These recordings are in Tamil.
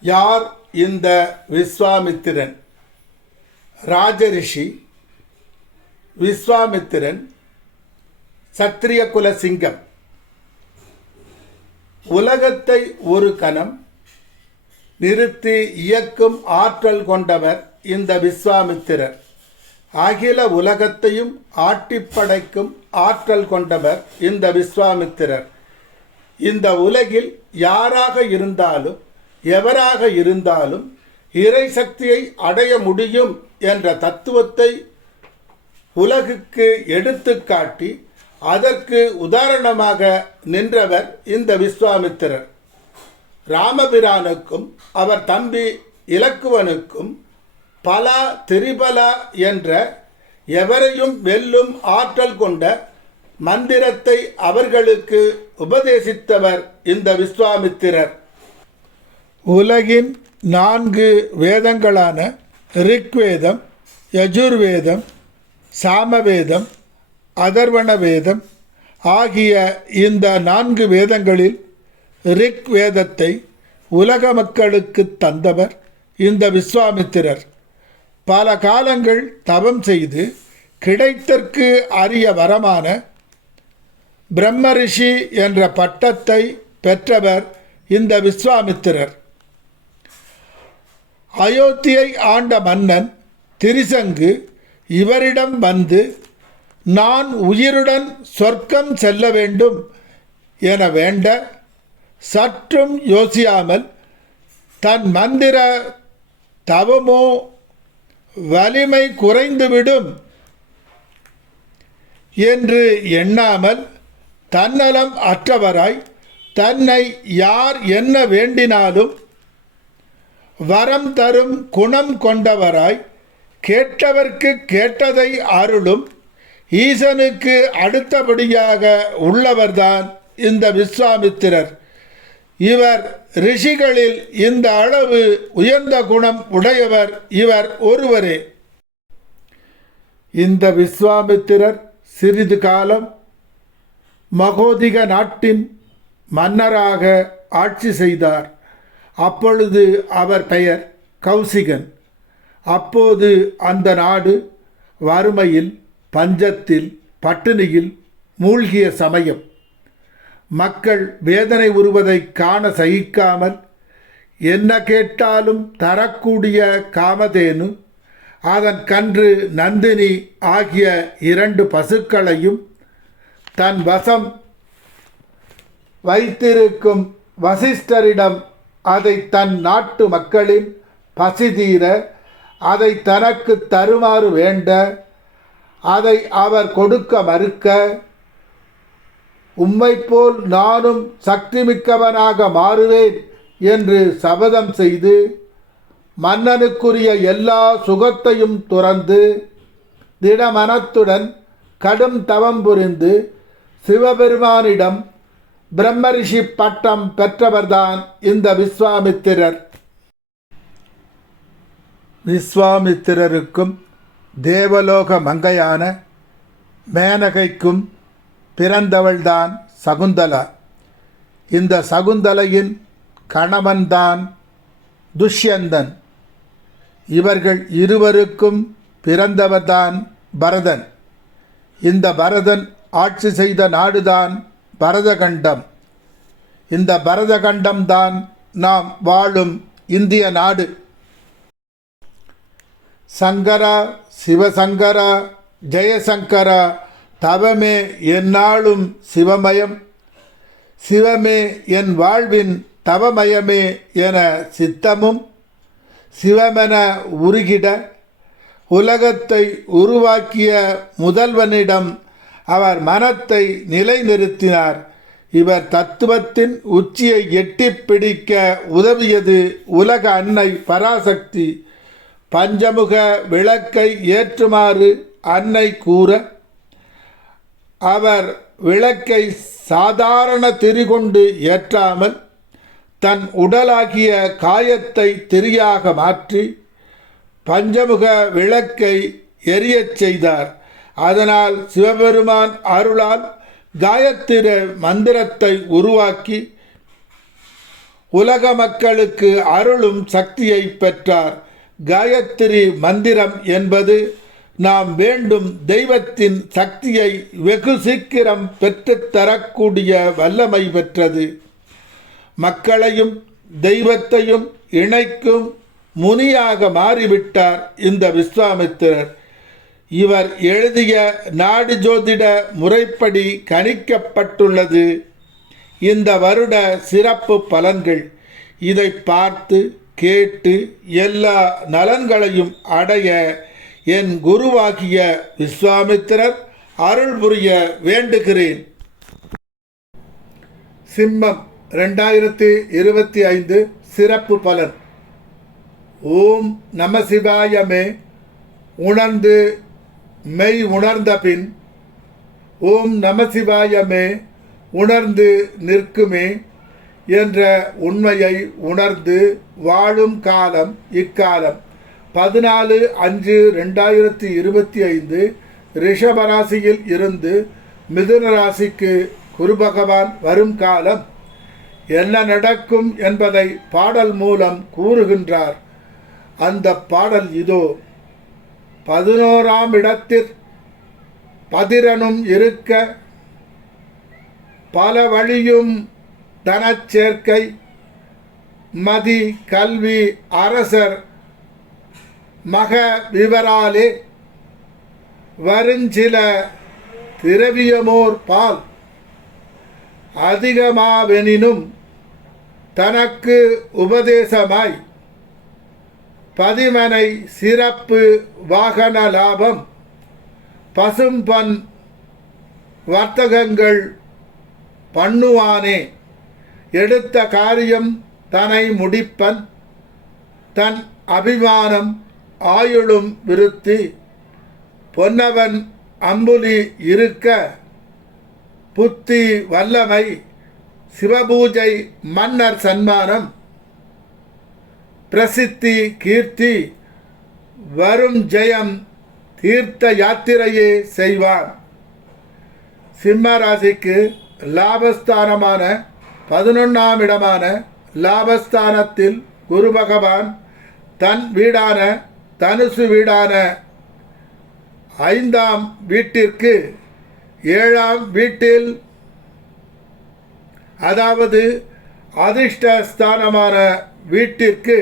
யார் இந்த விஸ்வாமித்திரன்? ராஜரிஷி விஸ்வாமித்திரன் சத்திரிய குல சிங்கம். உலகத்தை ஒரு கணம் நிறுத்தி இயக்கும் ஆற்றல் கொண்டவர் இந்த விஸ்வாமித்திரர். அகில உலகத்தையும் ஆட்டிப்படைக்கும் ஆற்றல் கொண்டவர் இந்த விஸ்வாமித்திரர். இந்த உலகில் யாராக இருந்தாலும் எவராக இருந்தாலும் இறை சக்தியை அடைய முடியும் என்ற தத்துவத்தை உலகுக்கு எடுத்துக்காட்டி அதற்கு உதாரணமாக நின்றவர் இந்த விஸ்வாமித்திரர். ராமபிரானுக்கும் அவர் தம்பி இலக்குவனுக்கும் பலா திரிபலா என்ற எவரையும் வெல்லும் ஆற்றல் கொண்ட மந்திரத்தை அவர்களுக்கு உபதேசித்தவர் இந்த விஸ்வாமித்திரர். உலகின் நான்கு வேதங்களான ரிக்வேதம் யஜுர்வேதம் சாமவேதம் அதர்வண வேதம் ஆகிய இந்த நான்கு வேதங்களில் ரிக் வேதத்தை உலக மக்களுக்கு தந்தவர் இந்த விஸ்வாமித்திரர். பல காலங்கள் தவம் செய்து கிடைத்தற்கு அரிய வரமான பிரம்மரிஷி என்ற பட்டத்தை பெற்றவர் இந்த விஸ்வாமித்திரர். அயோத்தியை ஆண்ட மன்னன் திரிசங்கு இவரிடம் வந்து நான் உயிருடன் சொர்க்கம் செல்ல வேண்டும் என வேண்ட சற்றும் யோசியாமல் தன் மந்திர தவமோ வலிமை குறைந்துவிடும் என்று எண்ணாமல் தன்னலம் அற்றவராய் தன்னை யார் என்ன வேண்டினாலும் வரம் தரும் குணம் கொண்டவராய் கேட்டவர்க்கு கேட்டதை அருளும் ஈசனுக்கு அடுத்தபடியாக உள்ளவர்தான் இந்த விஸ்வாமித்திரர். இவர் ரிஷிகளில் இந்த அளவு உயர்ந்த குணம் உடையவர் இவர் ஒருவரே. இந்த விஸ்வாமித்திரர் சிறிது காலம் மகோதிக நாட்டின் மன்னராக ஆட்சி செய்தார். அப்பொழுது அவர் பெயர் கௌசிகன். அப்போது அந்த நாடு வறுமையில் பஞ்சத்தில் பட்டினியில் மூழ்கிய சமயம். மக்கள் வேதனை உருவதை காண சகிக்காமல் என்ன கேட்டாலும் தரக்கூடிய காமதேனு அதன் கன்று நந்தினி ஆகிய இரண்டு பசுக்களையும் தன் வசம் வைத்திருக்கும் வசிஷ்டரிடம் அதை தன் நாட்டு மக்களின் பசி தீர அதை தனக்கு தருமாறு வேண்ட அதை அவர் கொடுக்க மறுக்க உம்மை போல் நானும் சக்திமிக்கவனாக மாறுவேன் என்று சபதம் செய்து மன்னனுக்குரிய எல்லா சுகத்தையும் துறந்து திடமனத்துடன் கடும் தவம் புரிந்து சிவபெருமானிடம் பிரம்மரிஷி பட்டம் பெற்றவர்தான் இந்த விஸ்வாமித்திரர். விஸ்வாமித்திரருக்கும் தேவலோக மங்கையான மேனகைக்கும் பிறந்தவள்தான் சகுந்தலா. இந்த சகுந்தலையின் கணவன்தான் துஷ்யந்தன். இவர்கள் இருவருக்கும் பிறந்தவர்தான் பரதன். இந்த பரதன் ஆட்சி செய்த நாடுதான் பரதகண்டம். இந்த பரதகண்டம்தான் நாம் வாழும் இந்திய நாடு. சங்கரா சிவசங்கரா ஜெயசங்கரா தவமே எந்நாளும் சிவமயம். சிவமே என் வாழ்வின் தவமயமே என சித்தமும் சிவமென உருகிட. உலகத்தை உருவாக்கிய முதல்வனிடம் அவர் மனத்தை நிலைநிறுத்தினார். இவர் தத்துவத்தின் உச்சியை எட்டிப் பிடிக்க உதவியது உலக அன்னை பராசக்தி. பஞ்சமுக விளக்கை ஏற்றுமாறு அன்னை கூற அவர் விளக்கை சாதாரண திரிகொண்டு ஏற்றாமல் தன் உடலாகிய காயத்தை திரியாக மாற்றி பஞ்சமுக விளக்கை எரியச் செய்தார். அதனால் சிவபெருமான் அருளால் காயத்திர மந்திரத்தை உருவாக்கி உலக மக்களுக்கு அருளும் சக்தியை பெற்றார். காயத்ரி மந்திரம் என்பது நாம் வேண்டும் தெய்வத்தின் சக்தியை வெகு சீக்கிரம் பெற்றுத்தரக்கூடிய வல்லமை பெற்றது. மக்களையும் தெய்வத்தையும் இணைக்கும் முனியாக மாறிவிட்டார் இந்த விஸ்வாமித்திரர். இவர் எழுதிய நாடு ஜோதிட முறைப்படி கணிக்கப்பட்டுள்ளது. இந்த வருட சிறப்பு பலன்கள். இதை பார்த்து கேட்டு எல்லா நலன்களையும் அடைய என் குருவாகிய விஸ்வாமித்திரர் அருள் புரிய வேண்டுகிறேன். சிம்மம் ரெண்டாயிரத்தி இருபத்தி ஐந்து சிறப்பு பலன். ஓம் நம சிவாயமே உணர்ந்து மெய் உணர்ந்த பின் ஓம் நமசிவாயமே உணர்ந்து நிற்குமே என்ற உண்மையை உணர்ந்து வாழும் காலம் இக்காலம். பதினாலு அஞ்சு ரெண்டாயிரத்தி இருபத்தி ஐந்து ரிஷபராசியில் இருந்து மிதுன ராசிக்கு குரு பகவான் வரும் காலம் என்ன நடக்கும் என்பதை பாடல் மூலம் கூறுகின்றார். அந்த பாடல் இதோ. பதினோராம் இடத்தில் பதிரனும் இருக்க பல வழியும் தனச்சேர்க்கை மதி கல்வி அரசர் மக விவராலே வருஞ்சில திரவியமோர் பால் அதிகமாவெனினும் தனக்கு உபதேசமாய் பதிமனை சிறப்பு வாகன லாபம். பசும்பன் வர்த்தகங்கள் பண்ணுவானே. எடுத்த காரியம் தனை முடிப்பன். தன் அபிமானம் ஆயுளும் விருத்தி. பொன்னவன் அம்புலி இருக்க. புத்தி வல்லமை. சிவபூஜை மன்னர் சன்மானம். பிரசித்தி கீர்த்தி வரும் ஜெயம் தீர்த்த யாத்திரையே செய்வார் சிம்ம ராசிக்கு லாபஸ்தானமான பதினொன்றாம் இடமான லாபஸ்தானத்தில் குரு பகவான் தன் வீடான தனுசு வீடான ஐந்தாம் வீட்டிற்கு ஏழாம் வீட்டில் அதாவது அதிர்ஷ்டஸ்தானமான வீட்டிற்கு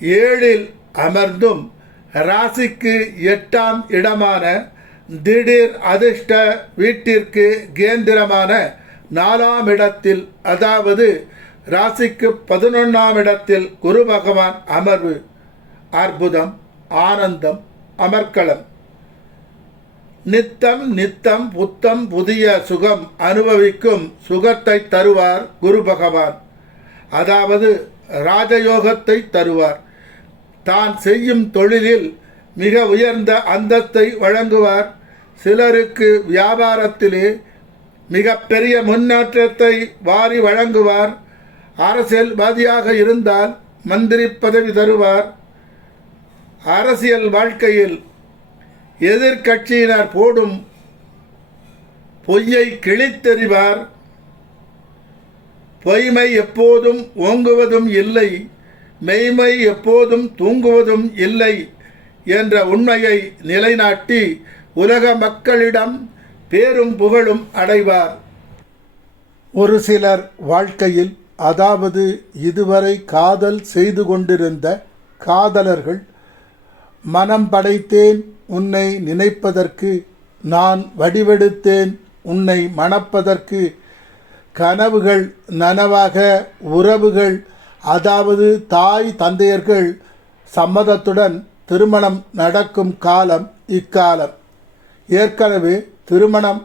ஏழில் அமர்ந்தும் ராசிக்கு எட்டாம் இடமான திடீர் அதிர்ஷ்ட வீட்டிற்கு கேந்திரமான நாலாம் இடத்தில் அதாவது ராசிக்கு பதினொன்றாம் இடத்தில் குரு பகவான் அமர்வு அற்புதம் ஆனந்தம் அமர்க்களம். நித்தம் நித்தம் புத்தம் புதிய சுகம் அனுபவிக்கும் சுகத்தை தருவார் குரு பகவான். அதாவது ராஜயோகத்தை தருவார். தான் செய்யும் தொழிலில் மிக உயர்ந்த அந்தத்தை வழங்குவார். சிலருக்கு வியாபாரத்திலே மிகப்பெரிய முன்னேற்றத்தை வாரி வழங்குவார். அரசியல்வாதியாக இருந்தால் மந்திரி பதவி தருவார். அரசியல் வாழ்க்கையில் எதிர்க்கட்சியினர் போடும் பொய்யை கிழித்தெறிவார். பொய்மை எப்போதும் ஓங்குவதும் இல்லை மெய்மை எப்போதும் தூங்குவதும் இல்லை என்ற உண்மையை நிலைநாட்டி உலக மக்களிடம் பேரும் புகழும் அடைவார். ஒரு சிலர் வாழ்க்கையில் அதாவது இதுவரை காதல் செய்து கொண்டிருந்த காதலர்கள் மனம் படைத்தேன் உன்னை நினைப்பதற்கு நான் வடிவெடுத்தேன் உன்னை மணப்பதற்கு கனவுகள் நனவாக உறவுகள் அதாவது தாய் தந்தையர்கள் சம்மதத்துடன் திருமணம் நடக்கும் காலம் இக்காலம். ஏற்கனவே திருமணம்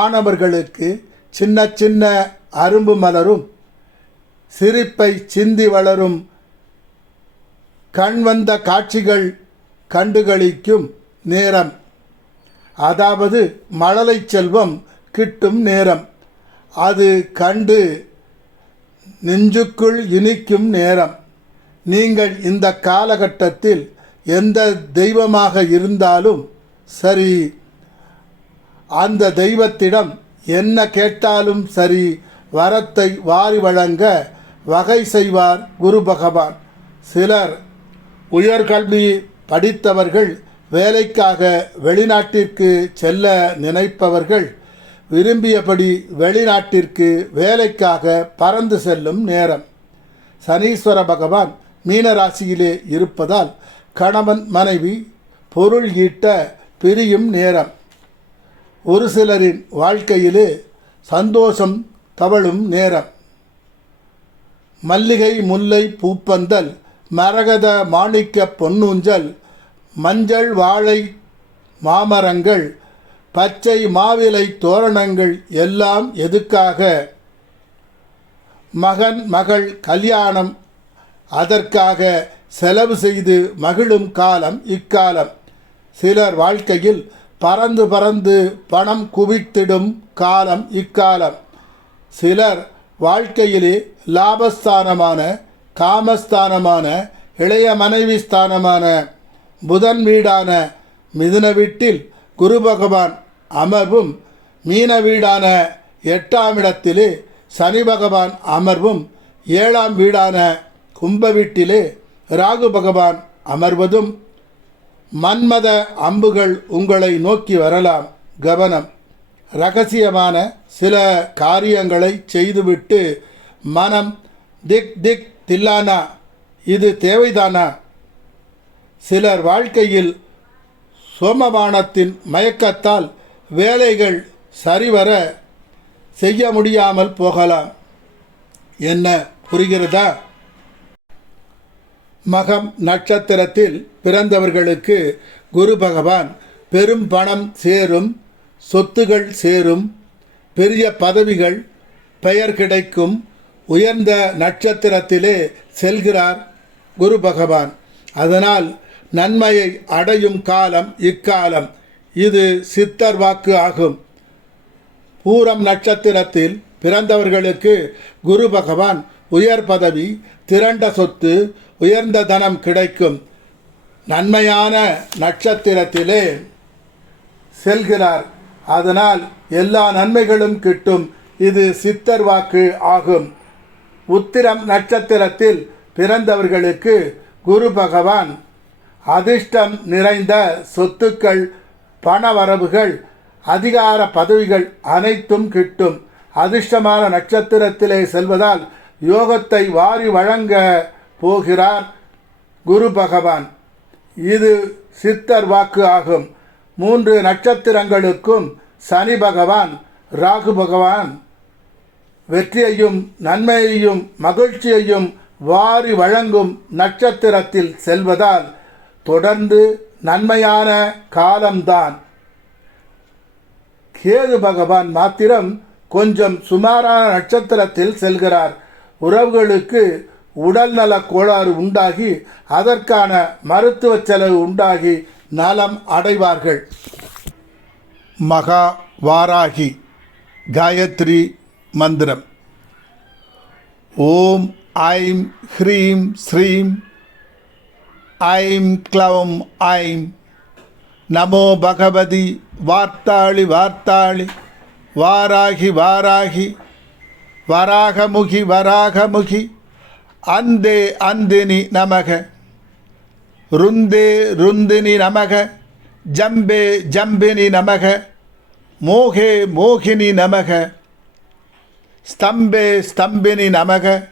ஆனவர்களுக்கு சின்ன சின்ன அரும்பு மலரும் சிரிப்பை சிந்தி வளரும் கண் வந்த காட்சிகள் கண்டுகளிக்கும் நேரம். அதாவது மழலை செல்வம் கிட்டும் நேரம். அது கண்டு நெஞ்சுக்குள் இனிக்கும் நேரம். நீங்கள் இந்த காலகட்டத்தில் எந்த தெய்வமாக இருந்தாலும் சரி அந்த தெய்வத்திடம் என்ன கேட்டாலும் சரி வரத்தை வாரி வழங்க வகை செய்வார் குரு பகவான். சிலர் உயர்கல்வி படித்தவர்கள் வேலைக்காக வெளிநாட்டிற்கு செல்ல நினைப்பவர்கள் விரும்பியபடி வெளிநாட்டிற்கு வேலைக்காக பறந்து செல்லும் நேரம். சனீஸ்வர பகவான் மீனராசியிலே இருப்பதால் கணவன் மனைவி பொருள் ஈட்ட பிரியும் நேரம். ஒரு சிலரின் வாழ்க்கையிலே சந்தோஷம் தவழும் நேரம். மல்லிகை முல்லை பூப்பந்தல் மரகத மாணிக்க பொன்னூஞ்சல் மஞ்சள் வாழை மாமரங்கள் பச்சை மாவிலை தோரணங்கள் எல்லாம் எதுக்காக? மகன் மகள் கல்யாணம். அதற்காக செலவு செய்து மகிழும் காலம் இக்காலம். சிலர் வாழ்க்கையில் பறந்து பறந்து பணம் குவித்திடும் காலம் இக்காலம். சிலர் வாழ்க்கையிலே லாபஸ்தானமான காமஸ்தானமான இளைய மனைவி ஸ்தானமான புதன் வீடான மிதுன வீட்டில் குரு பகவான் அமர்வும் மீன வீடான எட்டாம் இடத்திலே சனி பகவான் அமர்வும் ஏழாம் வீடான கும்ப வீட்டிலே ராகு பகவான் அமர்வதும் மன்மத அம்புகள் உங்களை நோக்கி வரலாம். கவனம். ரகசியமான சில காரியங்களை செய்துவிட்டு மனம் திக் திக் தில்லானா? இது தேவைதானா? சிலர் வாழ்க்கையில் சோமபானத்தின் மயக்கத்தால் வேலைகள் சரிவர செய்ய முடியாமல் போகலாம். என்ன புரிகிறதா? மகம் நட்சத்திரத்தில் பிறந்தவர்களுக்கு குரு பகவான் பெரும் பணம் சேரும் சொத்துகள் சேரும் பெரிய பதவிகள் பெயர் கிடைக்கும் உயர்ந்த நட்சத்திரத்திலே செல்கிறார் குரு பகவான். அதனால் நன்மையை அடையும் காலம் இக்காலம். இது சித்தர் வாக்கு ஆகும். பூரம் நட்சத்திரத்தில் பிறந்தவர்களுக்கு குரு பகவான் உயர் பதவி திரண்ட சொத்து உயர்ந்த தனம் கிடைக்கும். நன்மையான நட்சத்திரத்திலே செல்கிறார். அதனால் எல்லா நன்மைகளும் கிட்டும். இது சித்தர் வாக்கு ஆகும். உத்திரம் நட்சத்திரத்தில் பிறந்தவர்களுக்கு குரு பகவான் அதிர்ஷ்டம் நிறைந்த சொத்துக்கள் பண வரவுகள் அதிகார பதவிகள் அனைத்தும் கிட்டும். அதிர்ஷ்டமான நட்சத்திரத்திலே செல்வதால் யோகத்தை வாரி வழங்க போகிறார் குரு பகவான். இது சித்தர் வாக்கு ஆகும். மூன்று நட்சத்திரங்களுக்கும் சனி பகவான் ராகு பகவான். வெற்றியையும் நன்மையையும் மகிழ்ச்சியையும் வாரி வழங்கும் நட்சத்திரத்தில் செல்வதால் தொடர்ந்து நன்மையான காலம்தான். கேது பகவான் மாத்திரம் கொஞ்சம் சுமாரான நட்சத்திரத்தில் செல்கிறார். உறவுகளுக்கு உடல்நல கோளாறு உண்டாகி அதற்கான மருத்துவ செலவு உண்டாகி நலம் அடைவார்கள். மகா வாராகி காயத்ரி மந்திரம். ஓம் ஐம் ஹ்ரீம் ஸ்ரீம் ஐம் க்ளௌம் ஐம். நமோ பகவதி வார்த்தாளி வார்த்தாளி. வாராகி வாராகி. வராகமுகி வராகமுகி. அந்தே அந்தினி நமக. ருந்தே ருந்தினி நமக. ஜம்பே ஜம்பினி நமக. மோகே மோகினி நமக. ஸ்தம்பே ஸ்தம்பினி நமக.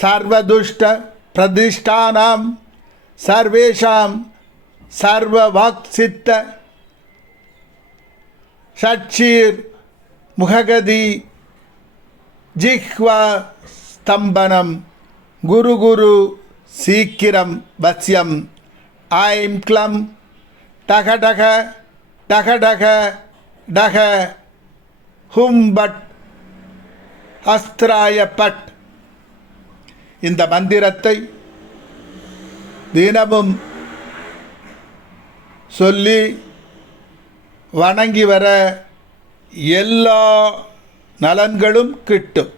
சர்வதுஷ்ட பிரதிஷ்டானாம். சர்வேஷாம் சர்வவாக்சித்த ஷட்சீர் முககதி ஜிஹ்வா ஸ்தம்பனம். குரு குரு சீக்கிரம் வசியம் ஐம் க்ளம். டக டக டக. டக டக ஹும்பட் அஸ்திராய பட். இந்த மந்திரத்தை தினமும் சொல்லி வணங்கி வர எல்லா நலன்களும் கிட்டும்.